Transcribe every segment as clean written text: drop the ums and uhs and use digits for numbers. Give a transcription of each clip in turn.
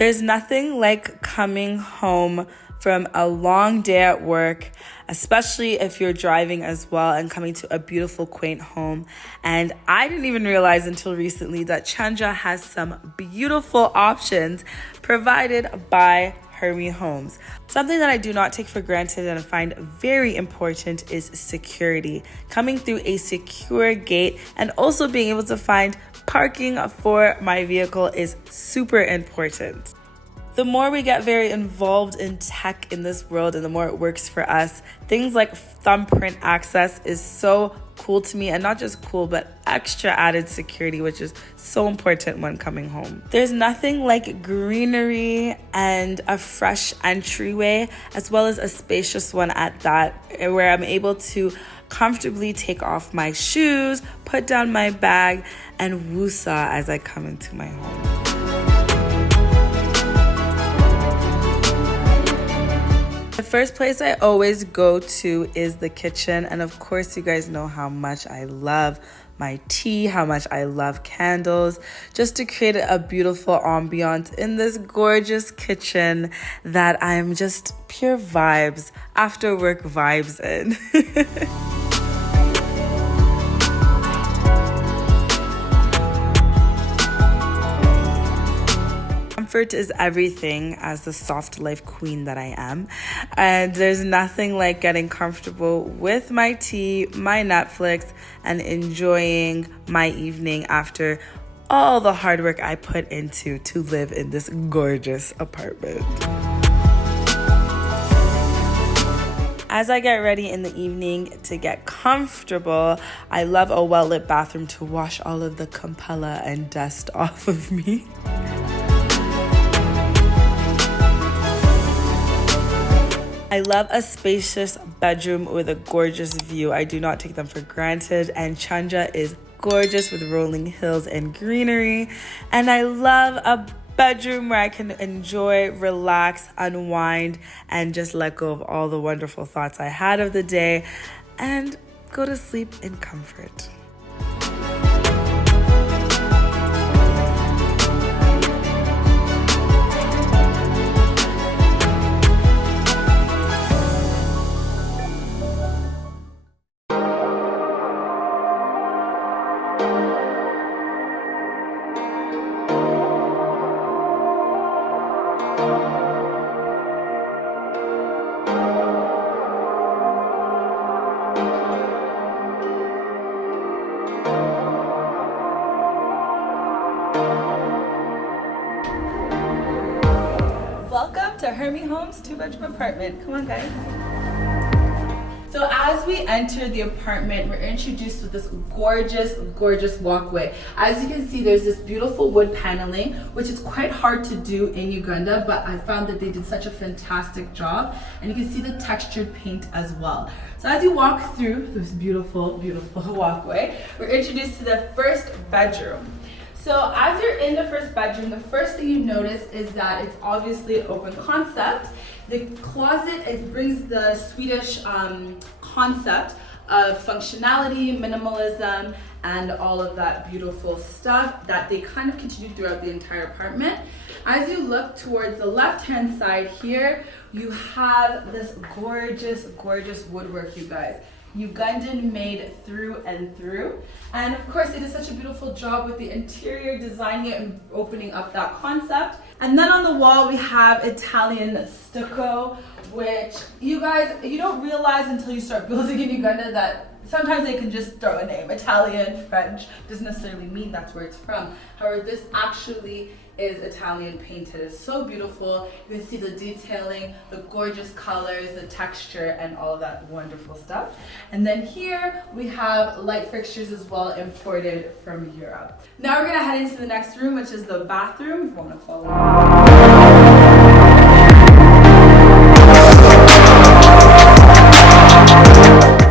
There's nothing like coming home from a long day at work, especially if you're driving as well, and coming to a beautiful, quaint home. And I didn't even realize until recently that Kyanja has some beautiful options provided by Hermie Homes. Something that I do not take for granted and I find very important is security. Coming through a secure gate and also being able to find parking for my vehicle is super important. The more we get very involved in tech in this world and the more it works for us, things like thumbprint access is so cool to me, and not just cool, but extra added security, which is so important when coming home. There's nothing like greenery and a fresh entryway, as well as a spacious one at that, where I'm able to comfortably take off my shoes, put down my bag, and woosah as I come into my home. The first place I always go to is the kitchen, and of course you guys know how much I love my tea, how much I love candles, just to create a beautiful ambiance in this gorgeous kitchen that I'm just pure vibes, after work vibes in. Comfort is everything as the soft life queen that I am, and there's nothing like getting comfortable with my tea, my Netflix, and enjoying my evening after all the hard work I put into to live in this gorgeous apartment. As I get ready in the evening to get comfortable, I love a well-lit bathroom to wash all of the Kampala and dust off of me. I love a spacious bedroom with a gorgeous view. I do not take them for granted, and Kyanja is gorgeous with rolling hills and greenery. And I love a bedroom where I can enjoy, relax, unwind, and just let go of all the wonderful thoughts I had of the day and go to sleep in comfort. Welcome to Hermie Homes 2-bedroom apartment. Come on, guys. So as we enter the apartment, we're introduced with this gorgeous walkway. As you can see, there's this beautiful wood paneling, which is quite hard to do in Uganda, but I found that they did such a fantastic job. And you can see the textured paint as well. So as you walk through this beautiful walkway, we're introduced to the first bedroom. So as you're in the first bedroom, the first thing you notice is that it's obviously an open concept. The closet, it brings the Swedish concept of functionality, minimalism, and all of that beautiful stuff that they kind of continue throughout the entire apartment. As you look towards the left-hand side here, you have this gorgeous woodwork, you guys. Ugandan made through and through, and of course they did such a beautiful job with the interior, designing it and opening up that concept. And then on the wall we have Italian stucco, which you don't realize until you start building in Uganda that sometimes they can just throw a name, Italian, French, doesn't necessarily mean that's where it's from. However, this actually is Italian painted. It's so beautiful. You can see the detailing, the gorgeous colors, the texture, and all of that wonderful stuff. And then here we have light fixtures as well, imported from Europe. Now we're gonna head into the next room, which is the bathroom. If you wanna follow me.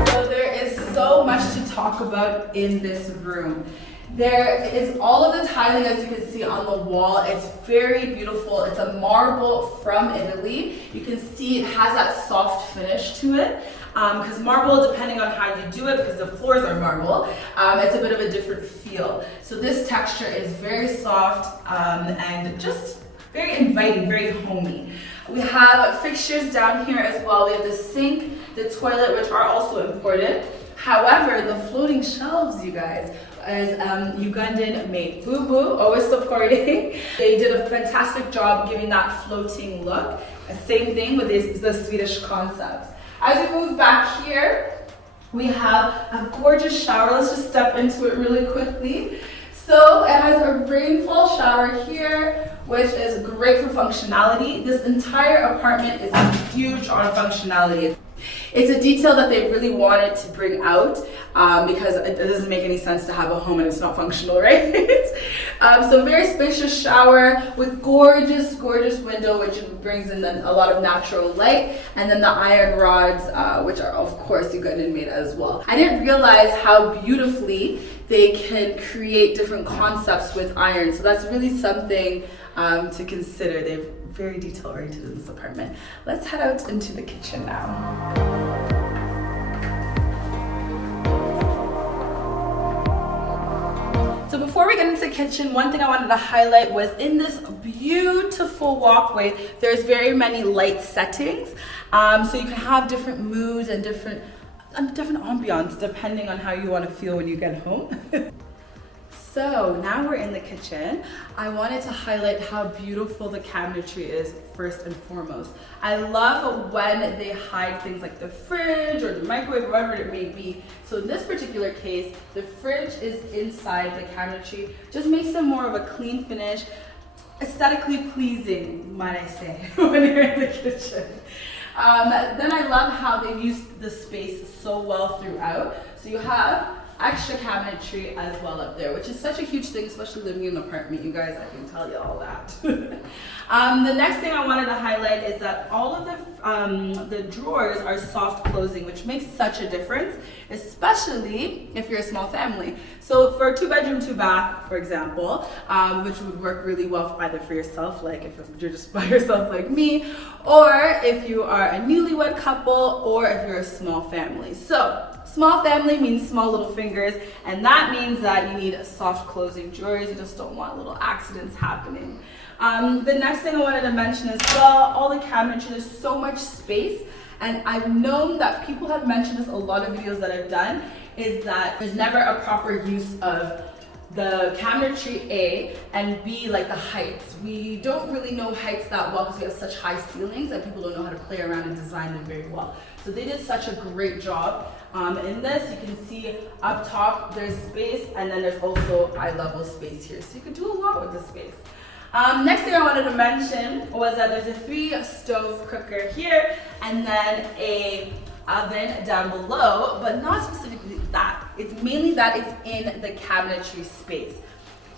So there is so much to talk about in this room. There is all of the tiling, as you can see on the wall. It's very beautiful. It's a marble from Italy. You can see it has that soft finish to it. Because marble, depending on how you do it, because the floors are marble, it's a bit of a different feel. So this texture is very soft and just very inviting, very homey. We have fixtures down here as well. We have the sink, the toilet, which are also important. However, the floating shelves, you guys, is Ugandan made. Boo Boo, always supporting. They did a fantastic job giving that floating look. Same thing with the Swedish concepts. As we move back here, we have a gorgeous shower. Let's just step into it really quickly. So it has a rainfall shower here, which is great for functionality. This entire apartment is huge on functionality. It's a detail that they really wanted to bring out because it doesn't make any sense to have a home and it's not functional, right? So very spacious shower with gorgeous, gorgeous window, which brings in a lot of natural light, and then the iron rods, which are of course Ugandan made as well. I didn't realize how beautifully they can create different concepts with iron, so that's really something to consider. They're very detail oriented in this apartment. Let's head out into the kitchen now. So before we get into the kitchen, one thing I wanted to highlight was in this beautiful walkway, there's very many light settings. So you can have different moods and different ambiance depending on how you want to feel when you get home. So now we're in the kitchen. I wanted to highlight how beautiful the cabinetry is first and foremost. I love when they hide things like the fridge or the microwave, whatever it may be. So in this particular case, the fridge is inside the cabinetry. Just makes them more of a clean finish, aesthetically pleasing, might I say, when you're in the kitchen. Then I love how they've used the space so well throughout. So you have extra cabinetry as well up there, which is such a huge thing, especially living in an apartment, you guys, I can tell you all that. The next thing I wanted to highlight is that all of the drawers are soft closing, which makes such a difference, especially if you're a small family. So for a 2-bedroom, 2-bath, for example, which would work really well either for yourself, like if you're just by yourself like me, or if you are a newlywed couple, or if you're a small family. So small family means small little fingers, and that means that you need soft closing drawers. You just don't want little accidents happening. The next thing I wanted to mention as well, all the cabinetry, there's so much space, and I've known that people have mentioned this a lot of videos that I've done, is that there's never a proper use of the cabinetry, A, and B, like the heights. We don't really know heights that well because we have such high ceilings and people don't know how to play around and design them very well. So they did such a great job. In this, you can see up top there's space, and then there's also eye level space here. So you can do a lot with this space. Next thing I wanted to mention was that there's a 3-stove cooker here, and then a oven down below, but not specifically that. It's mainly that it's in the cabinetry space.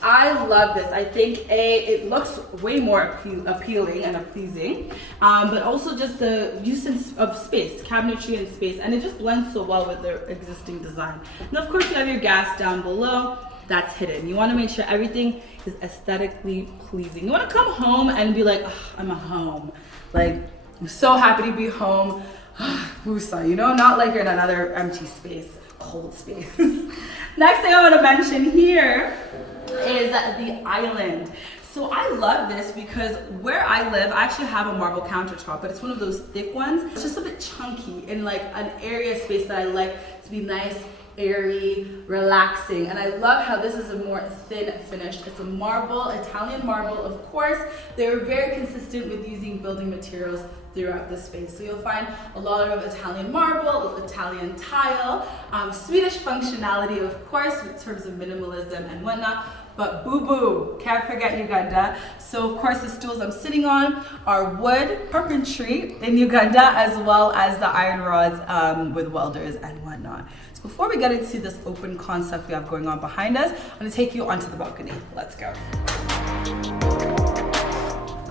I love this. I think it looks way more appealing and pleasing, but also just the use of space, cabinetry and space, and it just blends so well with the existing design. And of course you have your gas down below. That's hidden. You want to make sure everything is aesthetically pleasing. You want to come home and be like, oh, I'm at home. Like, I'm so happy to be home. Wusa, you know, not like you're in another empty space, cold space. Next thing I want to mention here is the island. So I love this because where I live, I actually have a marble countertop, but it's one of those thick ones. It's just a bit chunky in like an area space that I like to be nice, airy, relaxing. And I love how this is a more thin finish. It's a marble, Italian marble, of course. They're very consistent with using building materials throughout the space. So you'll find a lot of Italian marble, Italian tile, Swedish functionality, of course, in terms of minimalism and whatnot. But boo-boo, can't forget Uganda. So of course the stools I'm sitting on are wood, carpentry in Uganda, as well as the iron rods with welders and whatnot. So before we get into this open concept we have going on behind us, I'm gonna take you onto the balcony. Let's go.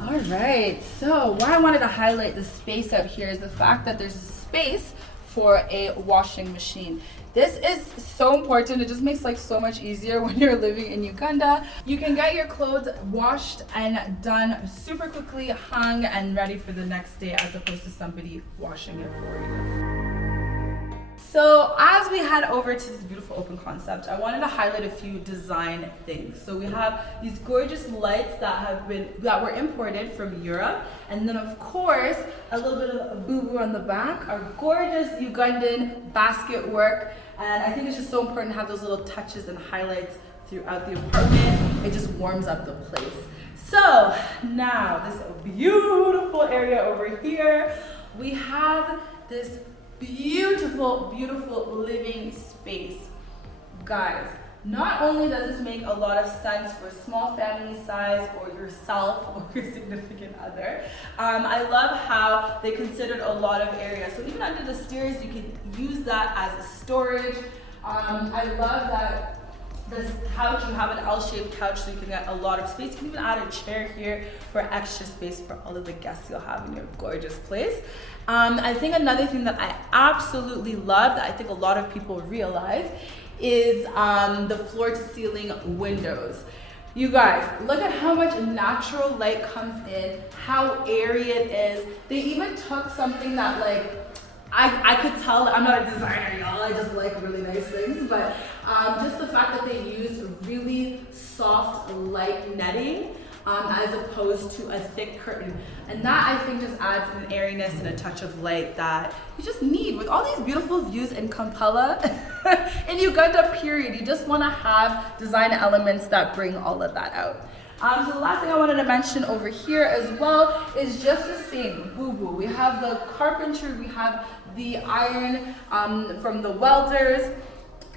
All right, so why I wanted to highlight the space out here is the fact that there's a space for a washing machine. This is so important. It just makes life so much easier when you're living in Uganda. You can get your clothes washed and done super quickly, hung and ready for the next day, as opposed to somebody washing it for you. So as we head over to this beautiful open concept, I wanted to highlight a few design things. So we have these gorgeous lights that were imported from Europe, and then of course a little bit of a boo-boo on the back, our gorgeous Ugandan basket work. And I think it's just so important to have those little touches and highlights throughout the apartment. It just warms up the place. So now this beautiful area over here, we have this beautiful, beautiful living space. Guys, not only does this make a lot of sense for small family size or yourself or your significant other, I love how they considered a lot of area. So even under the stairs, you can use that as a storage. I love that this couch, you have an L-shaped couch, so you can get a lot of space. You can even add a chair here for extra space for all of the guests you'll have in your gorgeous place. I think another thing that I absolutely love that I think a lot of people realize is the floor to ceiling windows. You guys, look at how much natural light comes in, how airy it is. They even took something that like, I could tell, I'm not a designer, y'all, I just like really nice things, but just the fact that they used really soft, light netting as opposed to a thick curtain. And that I think just adds an airiness and a touch of light that you just need. With all these beautiful views in Kampala, in Uganda period, you just wanna have design elements that bring all of that out. So the last thing I wanted to mention over here as well is just the same boo-boo. We have the carpentry, we have the iron from the welders.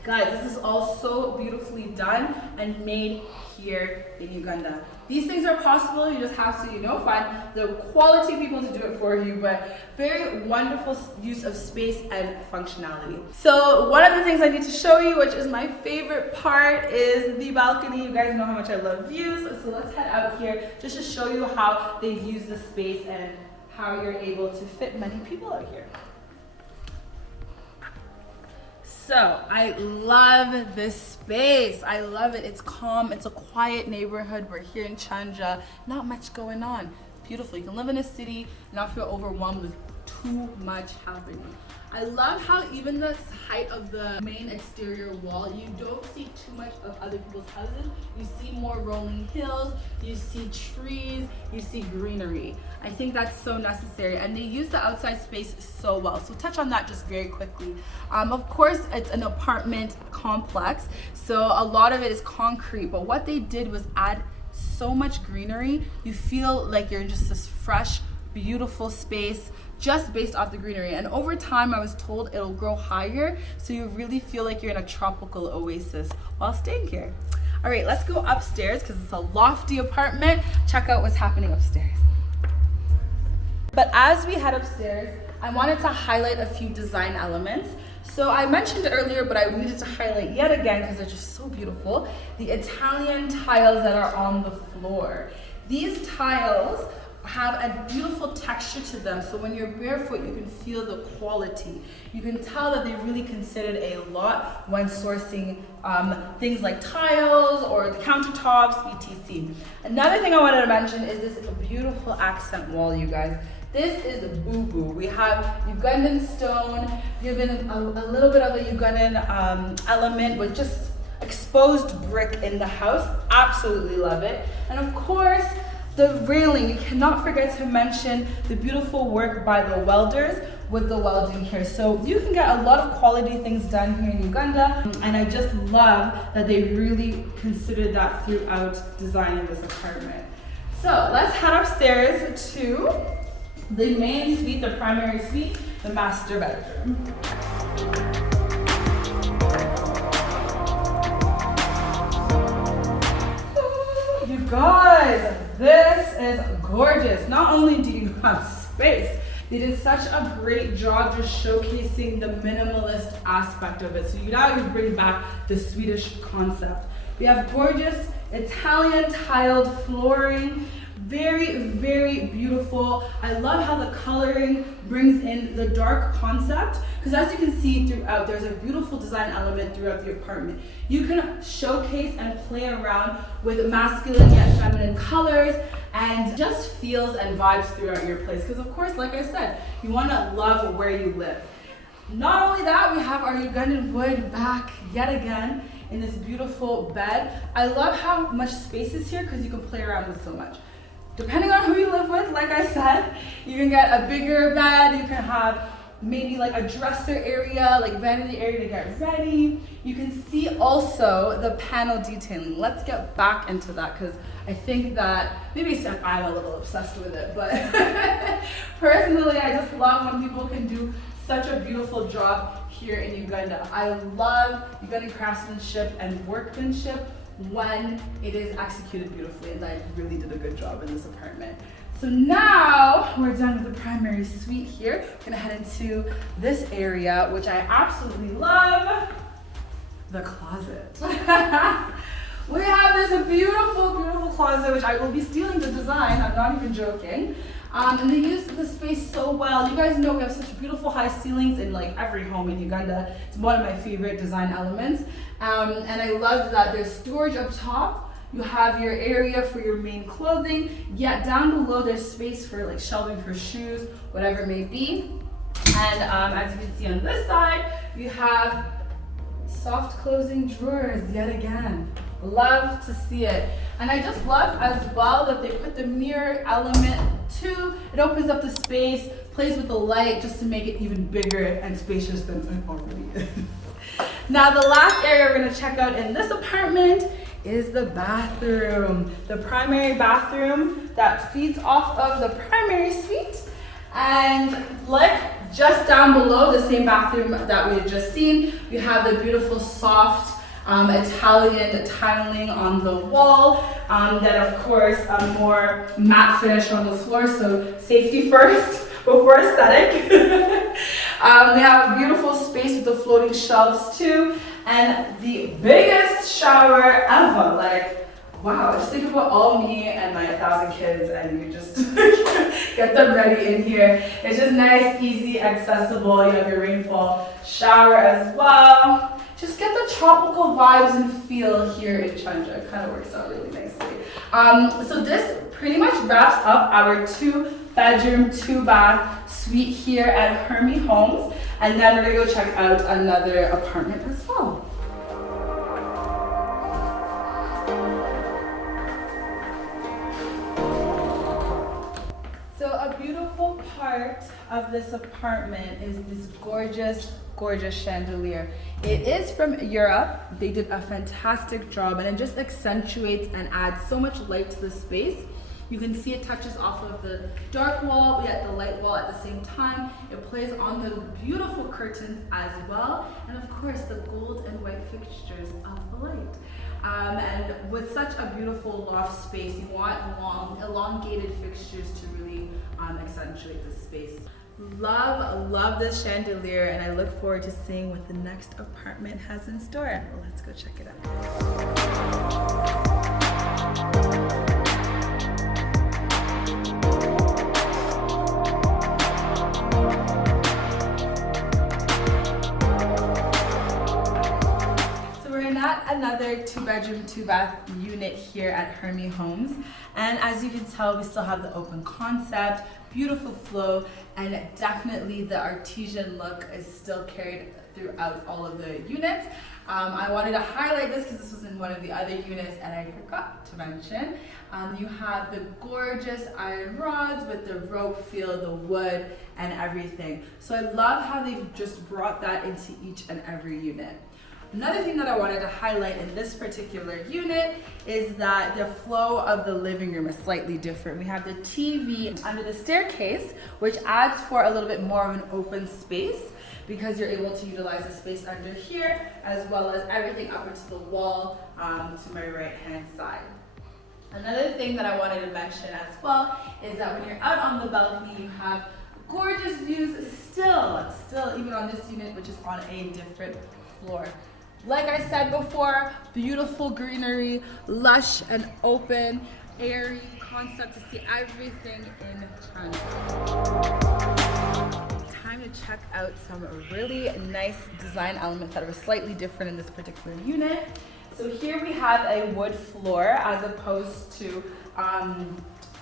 Guys, this is all so beautifully done and made here in Uganda. These things are possible, you just have to, find the quality people to do it for you, but very wonderful use of space and functionality. So one of the things I need to show you, which is my favorite part, is the balcony. You guys know how much I love views, so let's head out here just to show you how they've used the space and how you're able to fit many people out here. So I love this space. I love it. It's calm. It's a quiet neighborhood. We're here in Kyanja. Not much going on. Beautiful. You can live in a city and not feel overwhelmed with too much happening. I love how even the height of the main exterior wall, you don't see too much of other people's houses. You see more rolling hills, you see trees, you see greenery. I think that's so necessary, and they use the outside space so well. So touch on that just very quickly. Of course, it's an apartment complex, so a lot of it is concrete, but what they did was add so much greenery. You feel like you're in just this fresh, beautiful space just based off the greenery. And over time, I was told it'll grow higher, so you really feel like you're in a tropical oasis while staying here. All right, let's go upstairs because it's a lofty apartment. Check out what's happening upstairs. But as we head upstairs, I wanted to highlight a few design elements. So I mentioned earlier, but I needed to highlight yet again because they're just so beautiful, the Italian tiles that are on the floor. These tiles have a beautiful texture to them, so when you're barefoot you can feel the quality. You can tell that they really considered a lot when sourcing things like tiles or the countertops, etc. Another thing I wanted to mention is this beautiful accent wall, you guys. This is boo-boo. We have Ugandan stone, given a little bit of a Ugandan element with just exposed brick in the house. Absolutely love it. And of course, the railing, you cannot forget to mention the beautiful work by the welders with the welding here. So you can get a lot of quality things done here in Uganda, and I just love that they really considered that throughout designing this apartment. So let's head upstairs to the main suite, the primary suite, the master bedroom. You guys, this is gorgeous. Not only do you have space, they did such a great job just showcasing the minimalist aspect of it. So now you bring back the Swedish concept. We have gorgeous Italian tiled flooring. Very, very beautiful. I love how the coloring brings in the dark concept, because as you can see throughout, there's a beautiful design element throughout the apartment. You can showcase and play around with masculine yet feminine colors and just feels and vibes throughout your place, because of course, like I said, you want to love where you live. Not only that, we have our Ugandan wood back yet again in this beautiful bed. I love how much space is here because you can play around with so much. Depending on who you live with, like I said, you can get a bigger bed, you can have maybe like a dresser area, like vanity area to get ready. You can see also the panel detailing. Let's get back into that because I think that, maybe I'm a little obsessed with it, but personally I just love when people can do such a beautiful job here in Uganda. I love Ugandan craftsmanship and workmanship when it is executed beautifully, and I really did a good job in this apartment. So now we're done with the primary suite here. We're gonna head into this area, which I absolutely love, the closet. We have this beautiful, beautiful closet, which I will be stealing the design, I'm not even joking. And they use the space so well. You guys know we have such beautiful high ceilings in like every home in Uganda. It's one of my favorite design elements. And I love that there's storage up top. You have your area for your main clothing, yet down below there's space for like shelving for shoes, whatever it may be. And as you can see on this side, you have soft closing drawers yet again. Love to see it. And I just love as well that they put the mirror element too. It opens up the space, plays with the light just to make it even bigger and spacious than it already is. Now the last area we're gonna check out in this apartment is the bathroom. The primary bathroom that feeds off of the primary suite. And like just down below the same bathroom that we had just seen, you have the beautiful soft Italian tiling on the wall. Then of course a more matte finish on the floor, so safety first before aesthetic. We have a beautiful space with the floating shelves too, and the biggest shower ever. Like, wow, just think about all me and my 1,000 kids and you just get them ready in here. It's just nice, easy, accessible. You have your rainfall shower as well. Just get the tropical vibes and feel here in Kyanja. It kind of works out really nicely. So this pretty much wraps up our 2-bedroom, 2-bath suite here at Hermie Homes. And then we're gonna go check out another apartment as well. So a beautiful part of this apartment is this gorgeous chandelier. It is from Europe. They did a fantastic job and it just accentuates and adds so much light to the space. You can see it touches off of the dark wall, yet the light wall at the same time. It plays on the beautiful curtains as well. And of course, the gold and white fixtures of the light. And with such a beautiful loft space, you want long, elongated fixtures to really accentuate the space. Love this chandelier, and I look forward to seeing what the next apartment has in store. Let's go check it out. Another 2-bedroom, 2-bath unit here at Hermie Homes. And as you can tell, we still have the open concept, beautiful flow, and definitely the artesian look is still carried throughout all of the units. I wanted to highlight this because this was in one of the other units and I forgot to mention. You have the gorgeous iron rods with the rope feel, the wood, and everything. So I love how they've just brought that into each and every unit. Another thing that I wanted to highlight in this particular unit is that the flow of the living room is slightly different. We have the TV under the staircase, which adds for a little bit more of an open space because you're able to utilize the space under here as well as everything up into the wall to my right hand side. Another thing that I wanted to mention as well is that when you're out on the balcony, you have gorgeous views still even on this unit, which is on a different floor. Like I said before, beautiful greenery, lush and open, airy concept to see everything in Kyanja. Time to check out some really nice design elements that are slightly different in this particular unit. So here we have a wood floor as opposed to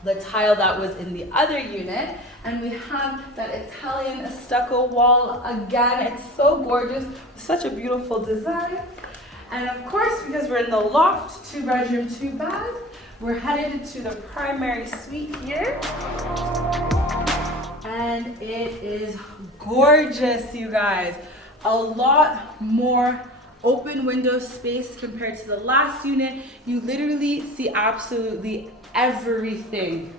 the tile that was in the other unit. And we have that Italian stucco wall again. It's so gorgeous, such a beautiful design. And of course, because we're in the loft, 2 bedroom, 2 bath, we're headed to the primary suite here. And it is gorgeous, you guys. A lot more open window space compared to the last unit. You literally see absolutely everything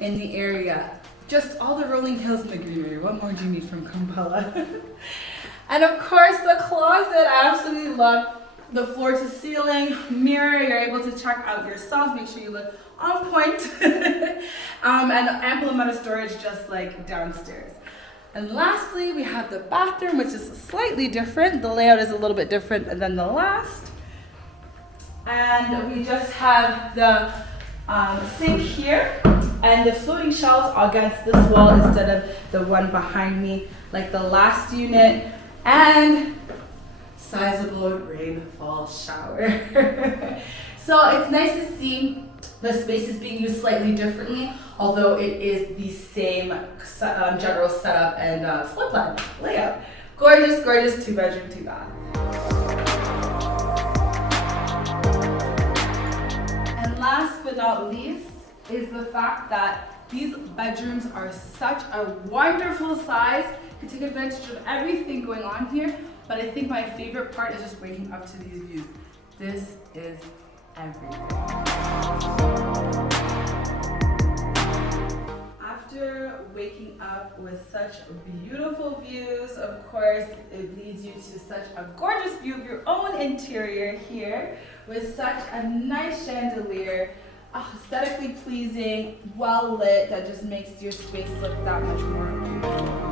in the area. Just all the rolling hills and the greenery. What more do you need from Kampala? And of course, the closet. I absolutely love the floor to ceiling mirror. You're able to check out yourself, make sure you look on point. And ample amount of storage just like downstairs. And lastly, we have the bathroom, which is slightly different. The layout is a little bit different than the last. And we just have the sink here and the floating shelves against this wall instead of the one behind me like the last unit. And sizable rainfall shower. So it's nice to see the space is being used slightly differently, although it is the same general setup and floor plan layout. Gorgeous, gorgeous 2 bedroom, 2 bath. And last but not least is the fact that these bedrooms are such a wonderful size. You can take advantage of everything going on here. But I think my favorite part is just waking up to these views. This is everything. After waking up with such beautiful views, of course, it leads you to such a gorgeous view of your own interior here with such a nice chandelier, aesthetically pleasing, well lit, that just makes your space look that much more beautiful.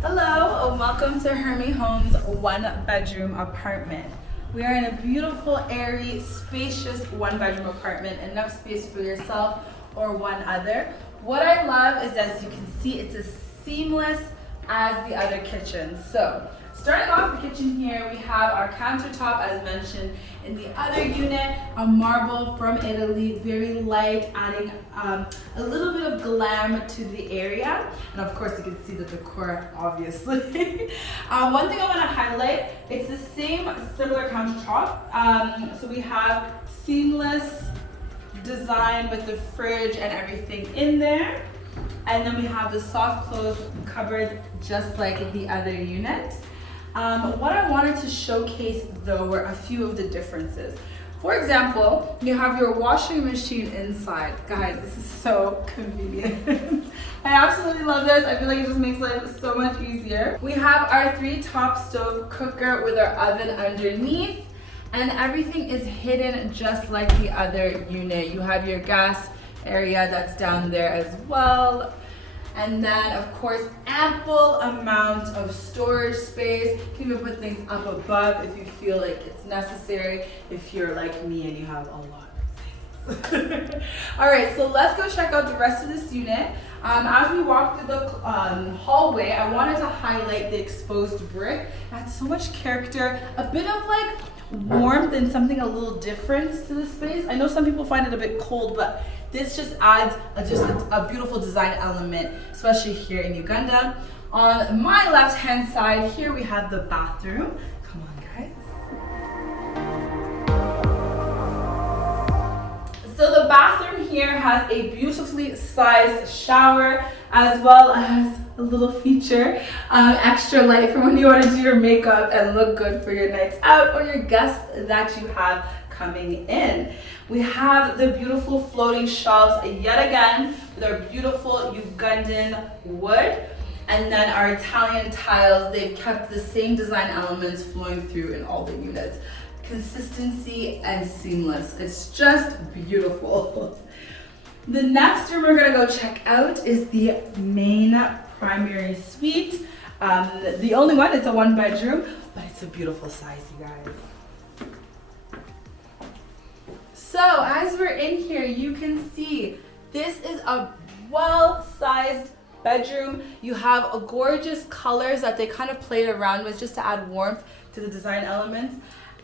Hello, and welcome to Hermie Homes 1 bedroom apartment. We are in a beautiful, airy, spacious 1 bedroom apartment, enough space for yourself or one other. What I love is, as you can see, it's as seamless as the other kitchen. So, starting off the kitchen here, we have our countertop, as mentioned in the other unit, a marble from Italy, very light, adding a little bit of glam to the area. And of course, you can see the decor, obviously. One thing I want to highlight, it's the same similar countertop. So we have seamless design with the fridge and everything in there. And then we have the soft close cupboard, just like the other unit. What I wanted to showcase though were a few of the differences. For example, you have your washing machine inside. Guys, this is so convenient. I absolutely love this. I feel like it just makes life so much easier. We have our 3 top stove cooker with our oven underneath, and everything is hidden just like the other unit. You have your gas area that's down there as well. And then, of course, ample amount of storage space. You can even put things up above if you feel like it's necessary, if you're like me and you have a lot of things. All right, so let's go check out the rest of this unit. As we walk through the hallway, I wanted to highlight the exposed brick. It adds so much character, a bit of like warmth and something a little different to the space. I know some people find it a bit cold, but this just adds a beautiful design element, especially here in Uganda. On my left-hand side, here we have the bathroom. Come on, guys. So the bathroom here has a beautifully sized shower, as well as a little feature, extra light for when you want to do your makeup and look good for your nights out or your guests that you have coming in. We have the beautiful floating shelves yet again with our beautiful Ugandan wood, and then our Italian tiles. They've kept the same design elements flowing through in all the units. Consistency and seamless. It's just beautiful. The next room we're gonna go check out is the main primary suite. The only one, it's a 1 bedroom, but it's a beautiful size, you guys. So as we're in here, you can see this is a well-sized bedroom. You have a gorgeous colors that they kind of played around with just to add warmth to the design elements.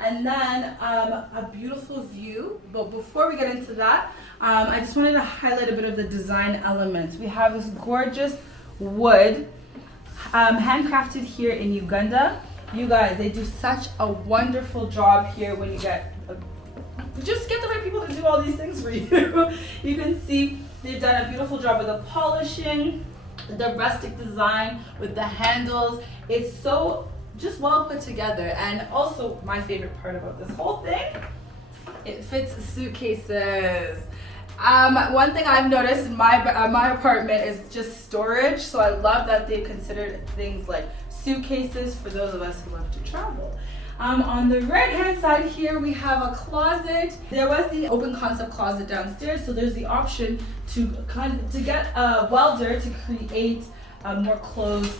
And then a beautiful view. But before we get into that, I just wanted to highlight a bit of the design elements. We have this gorgeous wood, handcrafted here in Uganda. You guys, they do such a wonderful job here when you just get the right people to do all these things for you. You can see they've done a beautiful job with the polishing, the rustic design with the handles. It's so just well put together. And also my favorite part about this whole thing, it fits suitcases. One thing I've noticed in my apartment is just storage. So I love that they considered things like suitcases for those of us who love to travel. On the right hand side here we have a closet. There was the open concept closet downstairs, so there's the option to get a welder to create a more closed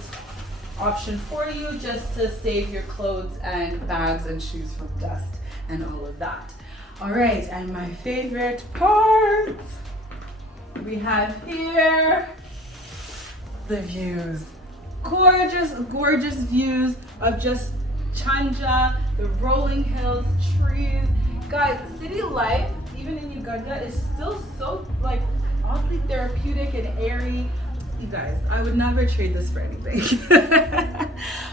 option for you, just to save your clothes and bags and shoes from dust and all of that. All right, and my favorite part, we have here the views. Gorgeous, gorgeous views of just Kyanja, the rolling hills, trees. Guys, city life, even in Uganda, is still so like oddly therapeutic and airy. You guys, I would never trade this for anything.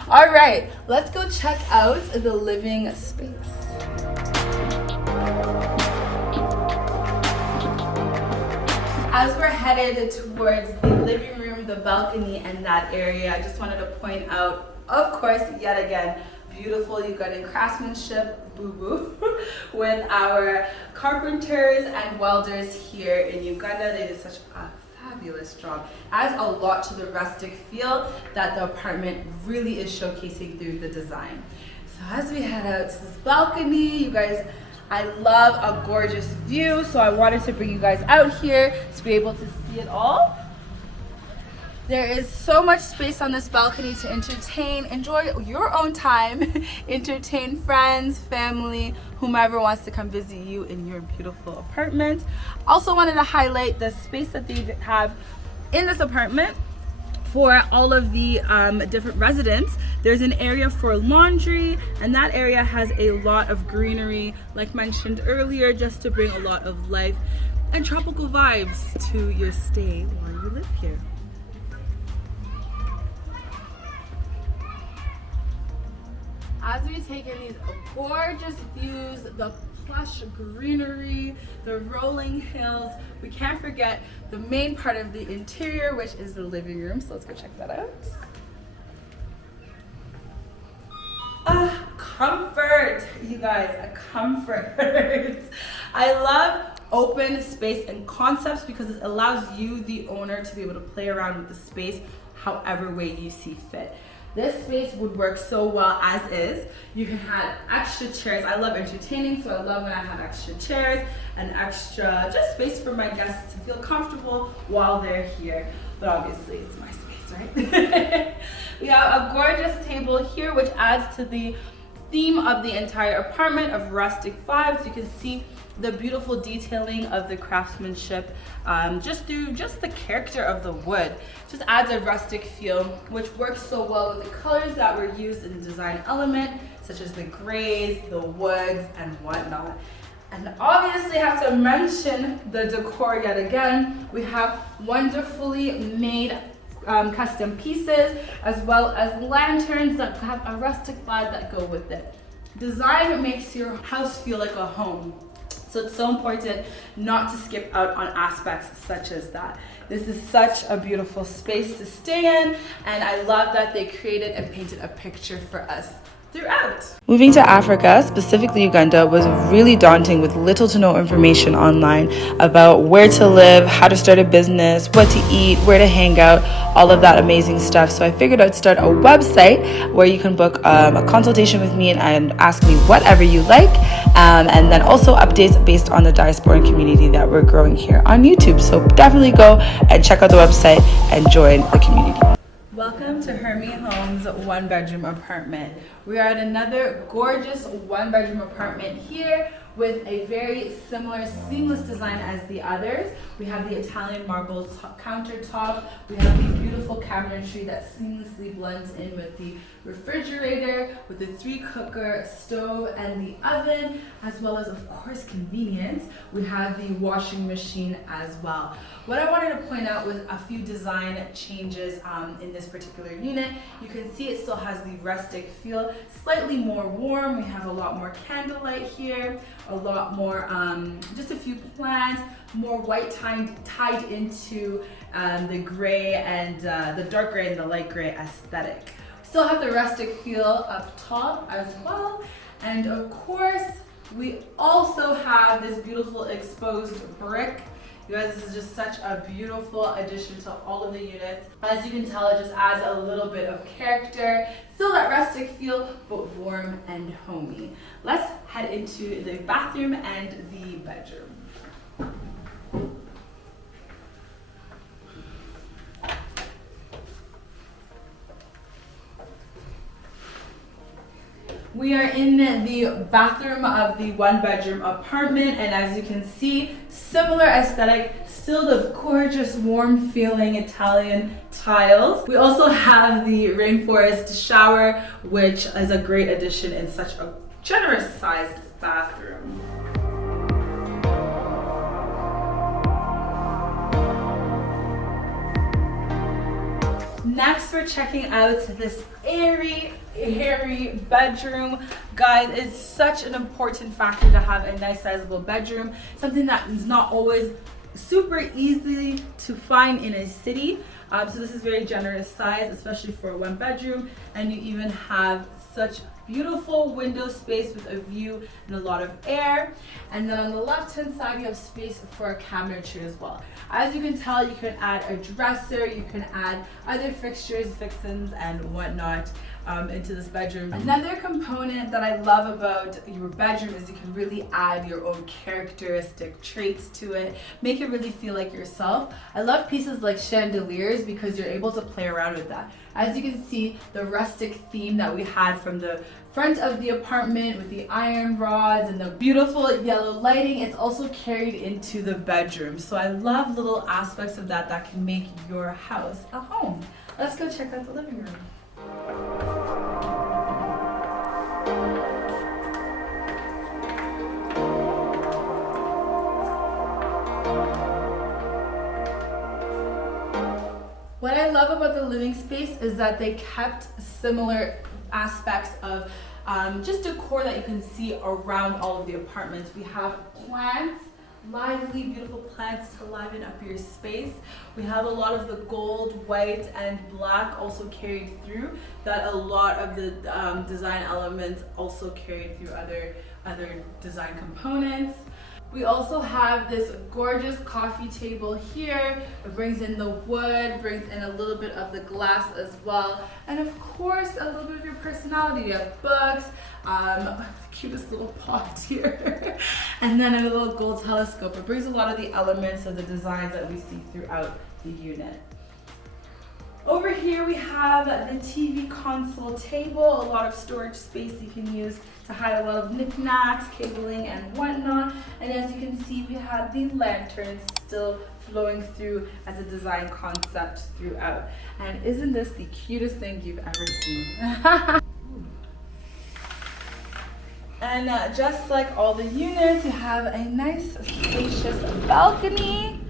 All right, let's go check out the living space. As we're headed towards the living room, the balcony, and that area, I just wanted to point out, of course, yet again, beautiful Ugandan craftsmanship, boo-boo, with our carpenters and welders here in Uganda. They did such a fabulous job. Adds a lot to the rustic feel that the apartment really is showcasing through the design. So as we head out to this balcony, you guys, I love a gorgeous view, so I wanted to bring you guys out here to be able to see it all. There is so much space on this balcony to entertain, enjoy your own time, entertain friends, family, whomever wants to come visit you in your beautiful apartment. Also wanted to highlight the space that they have in this apartment for all of the different residents. There's an area for laundry, and that area has a lot of greenery, like mentioned earlier, just to bring a lot of life and tropical vibes to your stay while you live here. As we take in these gorgeous views, the plush greenery, the rolling hills, we can't forget the main part of the interior, which is the living room. So let's go check that out. Comfort, you guys, a comfort. I love open space and concepts because it allows you, the owner, to be able to play around with the space however way you see fit. This space would work so well as is. You can have extra chairs. I love entertaining, so I love when I have extra chairs and extra just space for my guests to feel comfortable while they're here. But obviously it's my space, right? We have a gorgeous table here which adds to the theme of the entire apartment of rustic vibes. You can see the beautiful detailing of the craftsmanship just through the character of the wood. Just adds a rustic feel, which works so well with the colors that were used in the design element, such as the grays, the woods, and whatnot. And obviously have to mention the decor yet again. We have wonderfully made custom pieces, as well as lanterns that have a rustic vibe that go with it. Design makes your house feel like a home. So it's so important not to skip out on aspects such as that. This is such a beautiful space to stay in, and I love that they created and painted a picture for us throughout. Moving to Africa, specifically Uganda, was really daunting with little to no information online about where to live, how to start a business, what to eat, where to hang out, all of that amazing stuff. So I figured I'd start a website where you can book a consultation with me and ask me whatever you like, and then also updates based on the diaspora community that we're growing here on YouTube. So definitely go and check out the website and join the community. Welcome to Hermie Homes one-bedroom apartment. We are at another gorgeous one-bedroom apartment here with a very similar, seamless design as the others. We have the Italian marble countertop. We have the beautiful cabinetry that seamlessly blends in with the refrigerator, with the 3-cooker stove and the oven, as well as, of course, convenience. We have the washing machine as well. What I wanted to point out was a few design changes in this particular unit. You can see it still has the rustic feel, slightly more warm. We have a lot more candlelight here, a lot more, just a few plants, more white tied into the gray and the dark gray and the light gray aesthetic. Still have the rustic feel up top as well. And of course, we also have this beautiful exposed brick. You guys, this is just such a beautiful addition to all of the units. As you can tell, it just adds a little bit of character. Still that rustic feel, but warm and homey. Let's head into the bathroom and the bedroom. We are in the bathroom of the one-bedroom apartment, and as you can see, similar aesthetic, still the gorgeous, warm-feeling Italian tiles. We also have the rainforest shower, which is a great addition in such a generous-sized bathroom. Next, we're checking out this airy bedroom. Guys, it's such an important factor to have a nice sizable bedroom, something that is not always super easy to find in a city. So this is very generous size, especially for a one bedroom, and you even have such beautiful window space with a view and a lot of air. And then on the left hand side, you have space for a cabinetry as well. As you can tell, you can add a dresser, you can add other fixtures, fixins, and whatnot into this bedroom. Another component that I love about your bedroom is you can really add your own characteristic traits to it, make it really feel like yourself. I love pieces like chandeliers because you're able to play around with that. As you can see, the rustic theme that we had from the front of the apartment with the iron rods and the beautiful yellow lighting, it's also carried into the bedroom. So I love little aspects of that that can make your house a home. Let's go check out the living room. What I love about the living space is that they kept similar aspects of just decor that you can see around all of the apartments. We have plants, lively, beautiful plants to liven up your space. We have a lot of the gold, white, and black also carried through, that a lot of the design elements also carried through other design components. We also have this gorgeous coffee table here. It brings in the wood, brings in a little bit of the glass as well. And of course, a little bit of your personality. You have books, the cutest little pot here, and then a little gold telescope. It brings a lot of the elements of the designs that we see throughout the unit. Over here we have the TV console table, a lot of storage space you can use to hide a lot of knickknacks, cabling, and whatnot. And as you can see, we have the lanterns still flowing through as a design concept throughout. And isn't this the cutest thing you've ever seen? And just like all the units, you have a nice spacious balcony,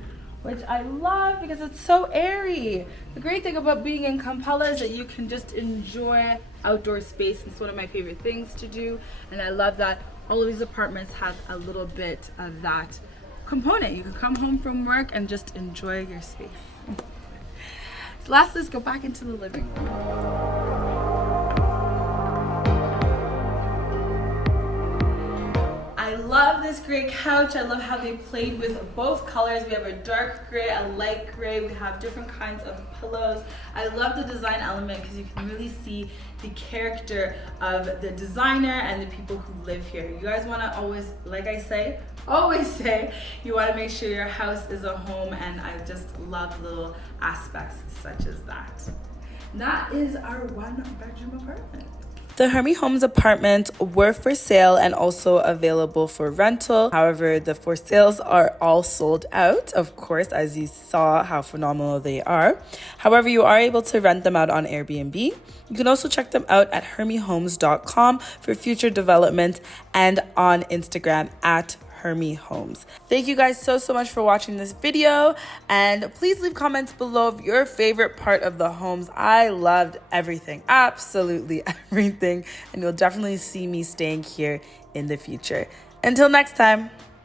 which I love because it's so airy. The great thing about being in Kampala is that you can just enjoy outdoor space. It's one of my favorite things to do, and I love that all of these apartments have a little bit of that component. You can come home from work and just enjoy your space. So lastly, let's go back into the living room. I love this gray couch. I love how they played with both colors. We have a dark gray, a light gray. We have different kinds of pillows. I love the design element because you can really see the character of the designer and the people who live here. You guys want to always, like I say, always say, you want to make sure your house is a home, and I just love little aspects such as that. That is our one bedroom apartment. The Hermie Homes apartments were for sale and also available for rental. However, the for sales are all sold out, of course, as you saw how phenomenal they are. However, you are able to rent them out on Airbnb. You can also check them out at hermiehomes.com for future development and on Instagram at Hermie Homes. Thank you guys so much for watching this video, and please leave comments below of your favorite part of the homes. I loved everything, absolutely everything, and you'll definitely see me staying here in the future. Until next time.